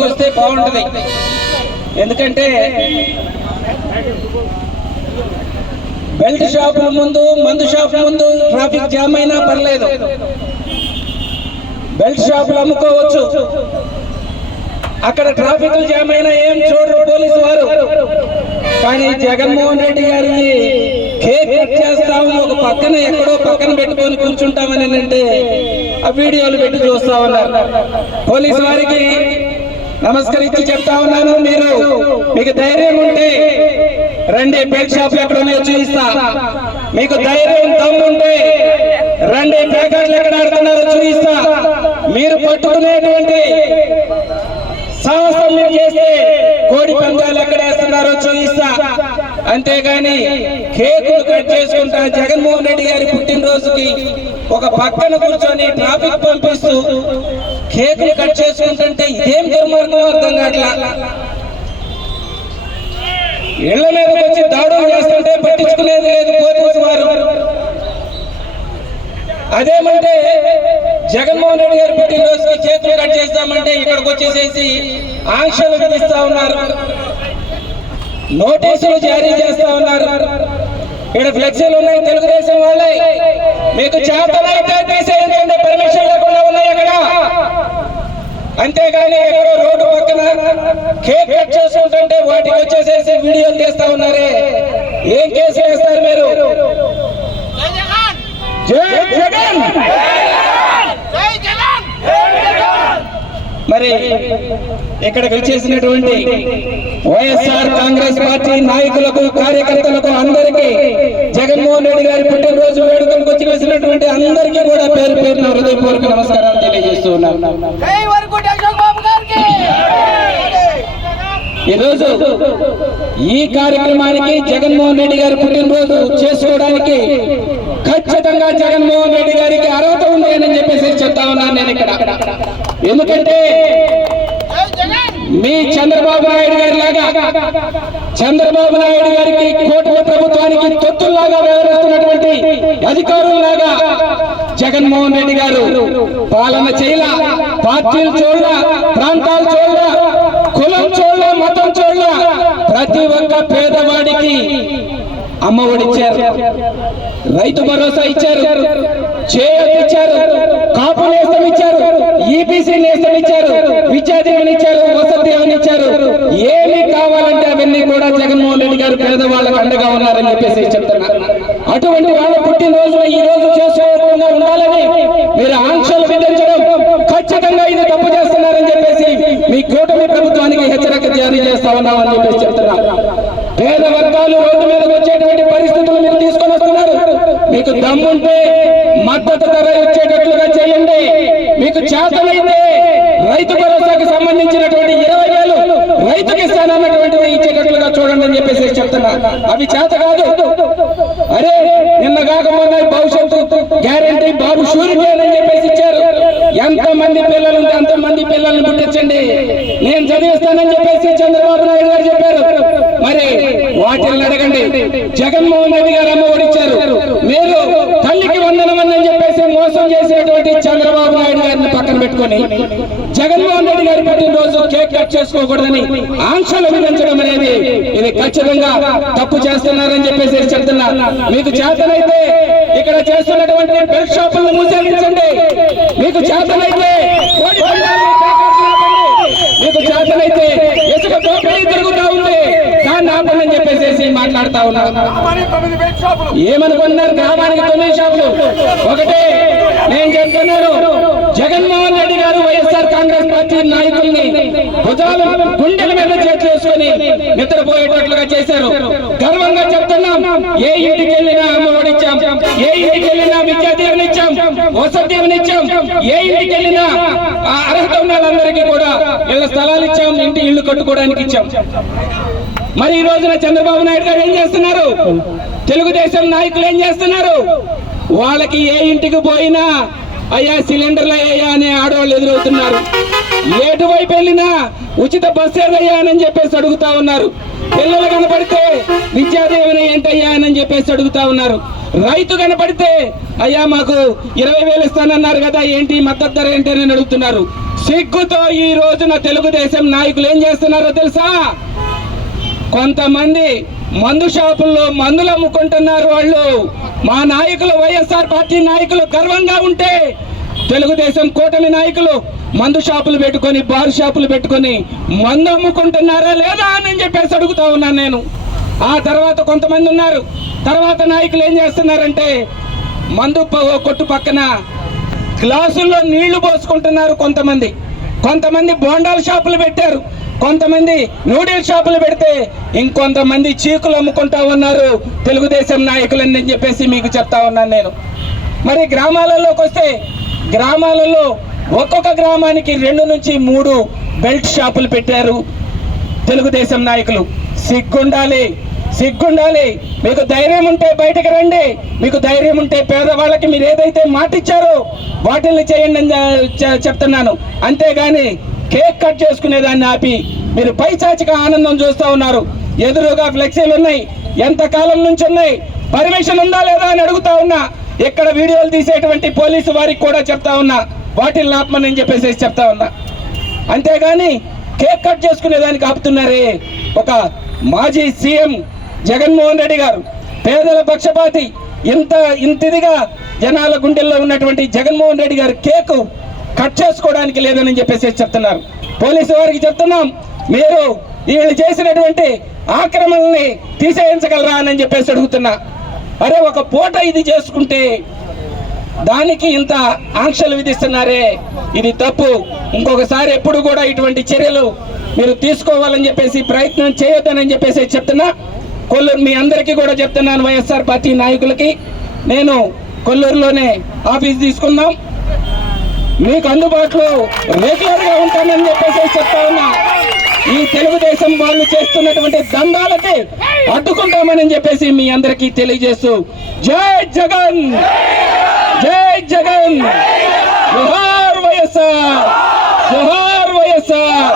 వస్తే బాగుంటుంది. ఎందుకంటే బెల్ట్ షాపుల ముందు మందు షాపుల ముందు ట్రాఫిక్ జామ్ అయినా పర్లేదు. బెల్ట్ షాపులు అమ్ముకోవచ్చు. అక్కడ ట్రాఫిక్ జామ్ అయినా ఏం చూడరు పోలీసు వారు. కానీ జగన్మోహన్ రెడ్డి గారిని కేక్ కట్ చేస్తాము ఒక పక్కన ఎక్కడో పక్కన పెట్టుకొని కూర్చుంటామని అంటే ఆ వీడియోలు పెట్టి చూస్తా ఉన్నారు. పోలీసు వారికి నమస్కరించి చెప్తా ఉన్నాను మీరు. మీకు ధైర్యం ఉంటే రండి బేక్ షాప్ ఎక్కడ ఉన్నాయో చూపిస్తా. మీకు ధైర్యం దమ్ముంటే రండి ప్యాకెట్లు ఎక్కడ ఆడుతున్నారో చూపిస్తా. మీరు పట్టుకునేటువంటి సాహసం మీరు చేస్తే కోడి పందాలు ఎక్కడ వేస్తున్నారో చూపిస్తా. అంతేగాని కేకులు కట్ చేసుకుంటా జగన్మోహన్ రెడ్డి గారి పుట్టినరోజుకి ఒక పక్కన కూర్చొని ట్రాఫిక్ పంపిస్తూ కేకులు కట్ చేసుకుంటుంటే ఇదేం దుర్మార్గం అర్థం కావట్లా? ఇళ్ళ మీద వచ్చి దాడులు చేస్తుంటే పట్టించుకునేది లేదు పోలీసు వారు. అదేమంటే జగన్మోహన్ రెడ్డి గారి పుట్టినరోజుకి చేతులు కట్ చేస్తామంటే ఇక్కడికి వచ్చేసేసి ఆంక్షలు విధిస్తా ఉన్నారు. నోటీసులు జారీ చేస్తా ఉన్నారు. ఇక్కడ ఫ్లెక్సీలు ఉన్నాయి తెలుగుదేశం వాళ్ళే. మీకు చేతనైతే తీసేయండి పర్మిషన్ లేకుండా ఉన్నాయి అక్కడ అంతేగాని ఎక్కడో రోడ్డు పక్కన కేక్ కట్ చేసుకుంటుంటే వాటికి వచ్చేసేసి వీడియోలు తీస్తా ఉన్నారే. ఏం కేసు వేస్తారు మీరు? జగన్! మరి ఇక్కడికి వచ్చేసినటువంటి వైఎస్ఆర్ కాంగ్రెస్ పార్టీ నాయకులకు కార్యకర్తలకు అందరికీ జగన్మోహన్ రెడ్డి గారి పుట్టినరోజు వేడుకలకు వచ్చి వేసినటువంటి అందరికీ కూడా పేరు పేరున హృదయపూర్వక నమస్కారాలు తెలియజేస్తూ ఉన్నాను జై వరకు అశోక్ బాబు గారికి ఈరోజు ఈ కార్యక్రమానికి జగన్మోహన్ రెడ్డి గారి పుట్టినరోజు చేసుకోవడానికి ఖచ్చితంగా జగన్మోహన్ రెడ్డి గారికి అర్హత ఉంది అని చెప్పేసి చెప్తా ఉన్నాను నేను ఇక్కడ. ఎందుకంటే మీ చంద్రబాబు నాయుడు గారి లాగా చంద్రబాబు నాయుడు గారికి కూటమి ప్రభుత్వానికి తొత్తుల్లాగా వ్యవహరిస్తున్నటువంటి అధికారుల్లాగా జగన్మోహన్ రెడ్డి గారు పాలన చేయాల పార్టీలు చూడ ప్రాంతాలు చూడ ప్రతి ఒక్క పేదవాడికి అమ్మ ఒడిచ్చారు రైతు భరోసా ఇచ్చారు. చేయూత ఇచ్చారు. కాపు నేస్తం ఇచ్చారు. ఈపీసీ నేస్తం ఇచ్చారు. విద్యాదీవెన ఇచ్చారు. వసతి దీవెన ఇచ్చారు. ఏమి కావాలంటే అవన్నీ కూడా జగన్మోహన్ రెడ్డి గారు పేదవాళ్ళకు అండగా ఉన్నారని చెప్పేసి చెప్తున్నారు అటువంటి వాళ్ళ పుట్టినరోజున ఈ రోజు చేసుకోకుండా ఉండాలని మీరు ఆంక్షలు విధించడం ఖచ్చితంగా ఇది తప్పు ఈ కూటమి ప్రభుత్వానికి హెచ్చరిక జారీ చేస్తా ఉన్నామని చెప్పేసి చెప్తున్నారు పేద వర్గాలు రోడ్డు మీదకి వచ్చేటువంటి పరిస్థితులు మీరు తీసుకొని వస్తున్నారు. మీకు దమ్ముంటే మద్దతు ధర ఇచ్చేటట్లుగా చేయండి. మీకు చేతలైతే రైతు భరోసాకి సంబంధించినటువంటి ఇరవై వేలు రైతుకి ఇస్తానన్నటువంటిది ఇచ్చేటట్లుగా చూడండి అని చెప్పేసి చెప్తున్నా. అవి చేత కాదు. అరే నిన్న కాక మొన్న భవిష్యత్తు గ్యారంటీ బాబు షూరిటీ అని చెప్పేసి ఇచ్చారు. ఎంత మంది పిల్లలు ఉంటే అంత మంది పిల్లల్ని పుట్టించండి నేను చదివిస్తానని చెప్పేసి చంద్రబాబు నాయుడు గారు చెప్పారు. మరి వాటిని అడగండి. జగన్మోహన్ రెడ్డి గారు అమ్మ ఓడిచ్చారు మీరు తల్లికి వందనం అని చెప్పేసి మోసం చేసినటువంటి చంద్రబాబు నాయుడు గారిని పక్కన పెట్టుకొని జగన్మోహన్ రెడ్డి గారి పుట్టినరోజు కేక్ కట్ చేసుకోకూడదని ఆంక్షలు విధించడం అనేది ఇది ఖచ్చితంగా తప్పు చేస్తున్నారని చెప్పేసి చెప్తున్నా. మీకు చేతనైతే ఇక్కడ చేస్తున్నటువంటి బెల్ట్ షాపులను మూసేయించండి మీకు చేతనైతే. మీకు చేతనైతే ఇసుక దోపిడీ తిరుగుతా ఉంది. దాన్ని ఆపండి చెప్పేసి మాట్లాడుతా ఉన్నారు ఏమనుకున్నారు గ్రామానికి తొమ్మిది షాపులు ఒకటే నేను చెప్తున్నాను. జగన్మోహన్ రెడ్డి గారు వైఎస్ఆర్ కాంగ్రెస్ పార్టీ నాయకుల్ని భుజాలు గుండెల మీద చేతులు వేసుకొని నిద్రపోయేటట్లుగా చేశారు. గర్వంగా చెప్తున్నాం. ఏ ఇంటికి వెళ్ళినా అమ్మ ఏ ఇంటికి వెళ్ళినా విద్యా దీవెన ఇచ్చాం వసతి దీవెన ఇచ్చాం ఏ ఇంటికి వెళ్ళినా ఆ అర్హత ఉన్న వాళ్ళందరికీ కూడా ఇళ్ళ స్థలాలు ఇచ్చాం ఇంటి ఇల్లు కట్టుకోవడానికి ఇచ్చాం. మరి ఈ రోజున చంద్రబాబు నాయుడు గారు ఏం చేస్తున్నారు? తెలుగుదేశం నాయకులు ఏం చేస్తున్నారు? వాళ్ళకి ఏ ఇంటికి పోయినా అయ్యా సిలిండర్లు అయ్యా అనే ఆడవాళ్ళు ఎదురవుతున్నారు. ఎటువైపు వెళ్ళినా ఉచిత బస్సు ఏదయ్యా అని చెప్పేసి అడుగుతా ఉన్నారు. పిల్లలు కనపడితే విద్యాదీవెన ఏంటయ్యా అని చెప్పేసి అడుగుతా ఉన్నారు. రైతు కనపడితే అయ్యా మాకు ఇరవై వేలు ఇస్తానన్నారు కదా ఏంటి మద్దతు ధర ఏంటి అని అడుగుతున్నారు. సిగ్గుతో ఈ రోజున తెలుగుదేశం నాయకులు ఏం చేస్తున్నారో తెలుసా? కొంతమంది మందు షాపుల్లో మందులు అమ్ముకుంటున్నారు వాళ్ళు. మా నాయకులు వైఎస్ఆర్ పార్టీ నాయకులు గర్వంగా ఉంటే తెలుగుదేశం కూటమి నాయకులు మందు షాపులు పెట్టుకొని బార్ షాపులు పెట్టుకొని మందు అమ్ముకుంటున్నారా లేదా అని చెప్పేసి అడుగుతా ఉన్నాను నేను. ఆ తర్వాత కొంతమంది ఉన్నారు. తర్వాత నాయకులు ఏం చేస్తున్నారంటే మందు కొట్టు పక్కన గ్లాసుల్లో నీళ్ళు పోసుకుంటున్నారు కొంతమంది. కొంతమంది బోండాల షాపులు పెట్టారు. కొంతమంది నూడిల్ షాపులు పెడితే ఇంకొంతమంది చీకులు అమ్ముకుంటా ఉన్నారు. తెలుగుదేశం నాయకులని అని చెప్పేసి మీకు చెప్తా ఉన్నాను నేను. మరి గ్రామాలలోకి వస్తే గ్రామాలలో ఒక్కొక్క గ్రామానికి రెండు నుంచి మూడు బెల్ట్ షాపులు పెట్టారు తెలుగుదేశం నాయకులు. సిగ్గుండాలి సిగ్గుండాలి. మీకు ధైర్యం ఉంటే బయటకు రండి. మీకు ధైర్యం ఉంటే పేదవాళ్ళకి మీరు ఏదైతే మాటిచ్చారో వాటిల్ని చేయండి అని చె- చెప్తున్నాను. అంతేగాని కేక్ కట్ చేసుకునే దాన్ని ఆపి మీరు పైచాచిక ఆనందం చూస్తూ ఉన్నారు. ఎదురుగా ఫ్లెక్సీలు ఉన్నాయి. ఎంత కాలం నుంచి ఉన్నాయి? పర్మిషన్ ఉందా లేదా అని అడుగుతా ఉన్నా. ఇక్కడ వీడియోలు తీసేటువంటి పోలీసు వారికి కూడా చెప్తా ఉన్నా. వాటిని ఆపమని అని చెప్పేసి చెప్తా ఉన్నా. అంతేగాని కేక్ కట్ చేసుకునే దానికి ఆపుతున్నారే ఒక మాజీ సీఎం జగన్మోహన్ రెడ్డి గారు. పేదల పక్షపాతి. ఇంత ఇంతిదిగా జనాల గుండెల్లో ఉన్నటువంటి జగన్మోహన్ రెడ్డి గారు కేకు కట్ చేసుకోవడానికి లేదని చెప్పేసి చెప్తున్నారు. పోలీసు వారికి చెప్తున్నాం మీరు వీళ్ళు చేసినటువంటి ఆక్రమణల్ని తీసేయించగలరా అని చెప్పేసి అడుగుతున్నా. అరే ఒక పూట ఇది చేసుకుంటే దానికి ఇంత ఆంక్షలు విధిస్తున్నారే. ఇది తప్పు. ఇంకొకసారి ఎప్పుడు కూడా ఇటువంటి చర్యలు మీరు తీసుకోవాలని చెప్పేసి ప్రయత్నం చేయొద్దని చెప్పేసి చెప్తున్నా. కొల్లూరు మీ అందరికీ కూడా చెప్తున్నాను వైఎస్ఆర్ పార్టీ నాయకులకి. నేను కొల్లూరులోనే ఆఫీస్ తీసుకుందాం. మీకు అందుబాటులో రెగ్యులర్గా ఉంటానని చెప్పేసి చెప్తా ఉన్నా. ఈ తెలుగుదేశం వాళ్ళు చేస్తున్నటువంటి దందాలకి అడ్డుకుంటామని చెప్పేసి మీ అందరికీ తెలియజేస్తూ జై జగన్! జై జగన్! జోహార్ వయస్సార్ జోహార్ వయస్సార్